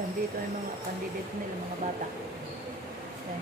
Yan, dito ay mga candidate nila, mga bata. Yan,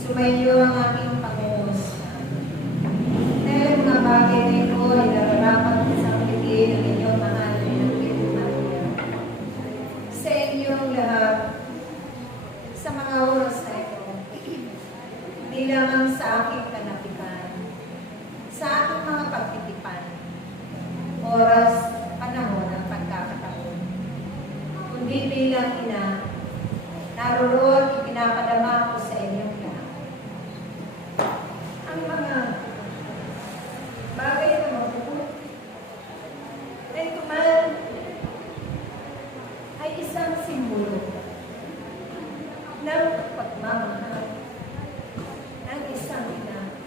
Sumainyo ang aming pag-uusap. Dahil mga bagay na ito ay nararapat sa pagiging ng inyong mahal na Virgin Maria. Sa inyong lahat, sa mga oras na ito, hindi lamang sa aking kanapikan, sa aking mga pagtitipan, oras, panahon ng pagkakataon, kundi bilang ina, naroon ipinapadama ko sa inyong lahat. Ang mga bagay na mabubuti na ito man ay isang simbolo ng pagmamahal ng isang ina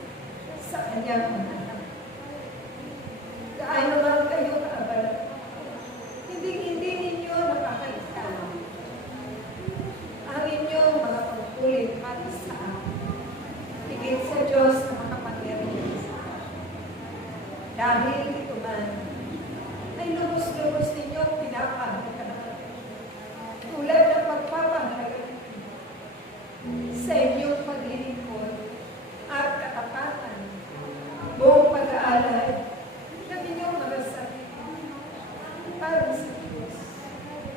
sa kanyang anak. Gaano man kayo kaabala, hindi ninyo nakakaitala ang inyong mga pagkulit para sa akin. Higit sa Diyos na makapangyarihan sa akin. Dahil ito man ay lubos-lubos ninyong pinapahalagaan. Tulad ng pagpapahalagaan sa inyong paglilingkod at katapatan, buong pag-aalay ng inyong mga sarili para sa Diyos.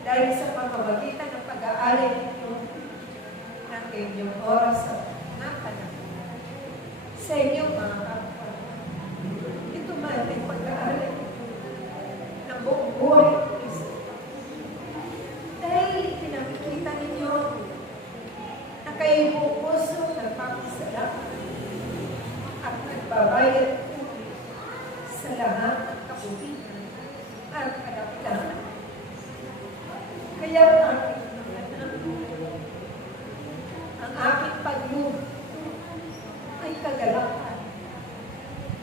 Dahil sa pamamagitan ng pag-aalay ninyo ng inyong oras at panahon sa inyong mga kapwa. Ito man ay pag-aalay ng sa lahat ng kabutihan at kadakilaan. Kaya ang aking paglubog ay kagalakan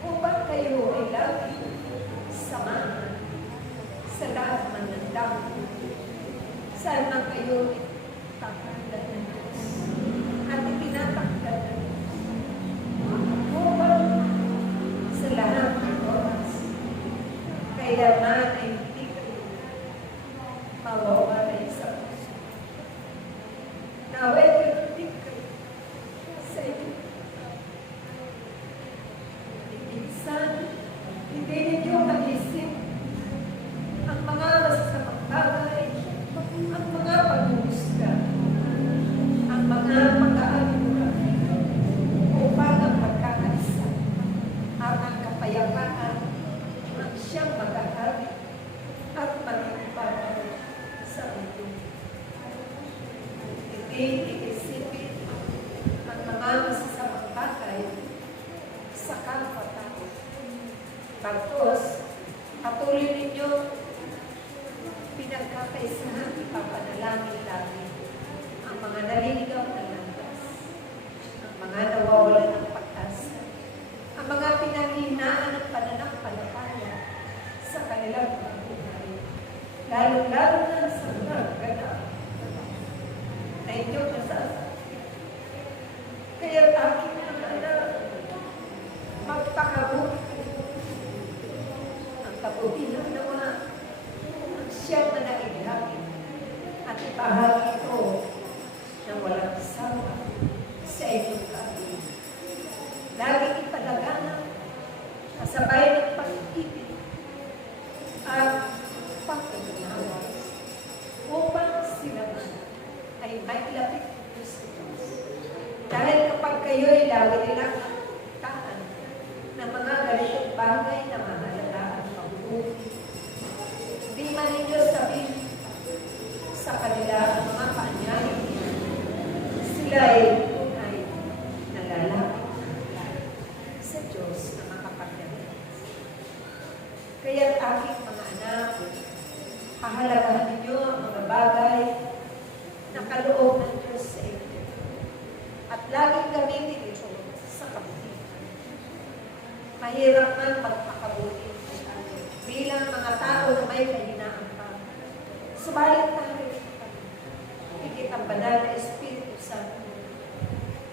upang kayo ay lagi samahan sa lahat man ng dami. Saan man kayo takdaran ng Diyos at itinatakdan ng Diyos upang sa lahat ng oras kailangan ay hindi kayo mawawalay sa puso. Naway hindi kayo sa inyo. Minsan, hindi ninyo mag-isip ang mga masasamang bagay, ang mga pag-uusga, ang mga pag-aalura, upang ang pagkakaisa at ang kapayapaan ang siyang mag-ahari at mag-ipapalit sa mundo. Hindi iisipin ang mga masasamang bagay sa kapwa-tao. Bagkus, patuloy ninyo pinagkakaisahan, ipapanalangin lagi ang mga naliligaw na landas, ang mga nawawalan ng pag-asa, ang mga pinanghihinaan ng pananampalataya sa kanilang mga buhay, lalo-lalo na sa mga ganap na inyong nasasakit. Kaya aking mga anak, magpakabuti kayo. Ang kabutihan naman ang siyang manahihagi at ibahagi ito ng walang sawa sa inyong kaabing. Laging ipalaganap kasabay ng pag-ibig at pagkakinawa upang sila ay may lapit sa Diyos. Dahil kapag kayo ay lagi nilang taan ng mga ganitong bagay na mahalaga at mabubuti, di man ninyo sabihin sa kanila ang mga paanyayang niya, sila ay tunay na lalapit sa Diyos na makapagyarihan. Kaya aking mga anak, pahalagahan ninyo ang mga bagay na kaloob ng Diyos sa inyo at laging gamitin ito sa kabutihan. Mahirap man magpakabuti bilang mga tao na may kahinaan pa. Subalit tayo, higit ang banal na Espiritu Santo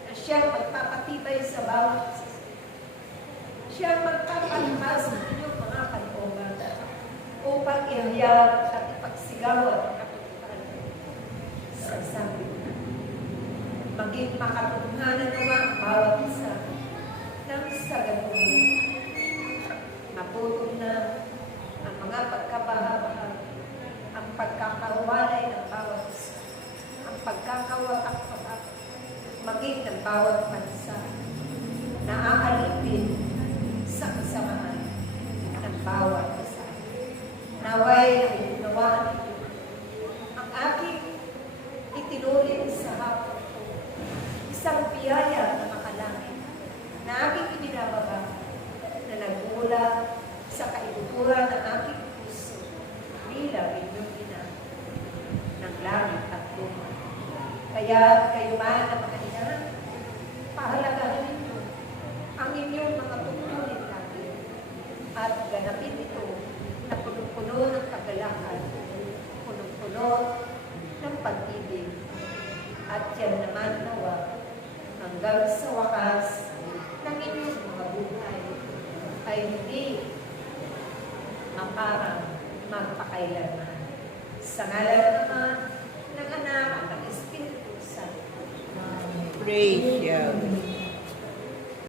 na siyang magpapatibay sa bawat isa. Siyang magpapalimas sa inyong mga kalooban upang ihayag at ipagsigawan ang katotohanan sa sabi na. Maging makatotohanan naman ang bawat isa nang sa ganun. Naputol na ang mga pagkabahabahag, ang pagkakawalay ng bawat isa, ang pagkakawatak-watak, maging ng bawat bansa na aalipin sa kasamaan ng bawat isa. Naway ang unawaan ninyo ang aking itinuloy sa hapon ito, isang biyaya na makalangit na aking ibinababa na nagmula sa kaibuturan ng aking puso bilang inyong ina ng langit at lupa. Kaya kayo man na mga ina, pahalagahan ninyo ang inyong mga tungkulin lagi at ganapin ito na punong-puno ng kagalakan, punong-puno ng pag-ibig, at yan naman nawa hanggang sa wakas ng inyong mga buhay ay hindi maparang magpakailanman. Sa ngalan naman ng Anak at ng Espiritu Santo. Praise you.